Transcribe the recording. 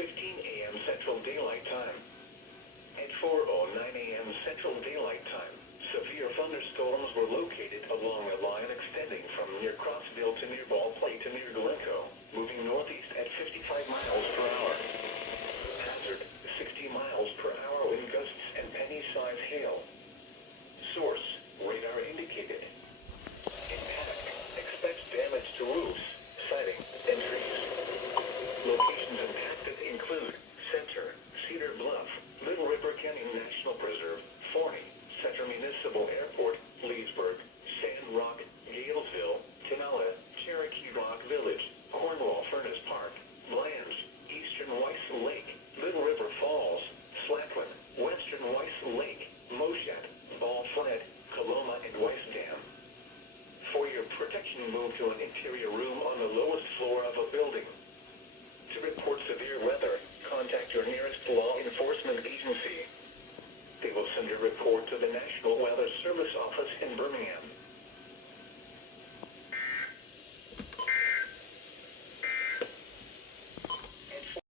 a.m. Central Daylight Time. At 4:09 a.m. Central Daylight Time, severe thunderstorms were located along a line extending from near Crossville to near Ball Plate to near Glencoe, moving northeast at 55 miles per hour. Hazard, 60 miles per hour wind gusts and penny-size hail. Source, radar indicated. Impact, expect damage to roofs, siding, and trees. Locations impacted include Center, Cedar Bluff, Little River Canyon National Preserve, Forney, Center Municipal Airport, Leesburg, Sand Rock, Galesville, Tenalla, Cherokee Rock Village, Cornwall Furnace Park, Blands, Eastern Weiss Lake, Little River Falls, Slackland, Western Weiss Lake, Moshat, Ball Flat, Coloma, and Weiss Dam. For your protection, move to an interior room on the lowest floor of a building. To report severe weather, contact your nearest law enforcement agency. They will send a report to the National Weather Service office in Birmingham.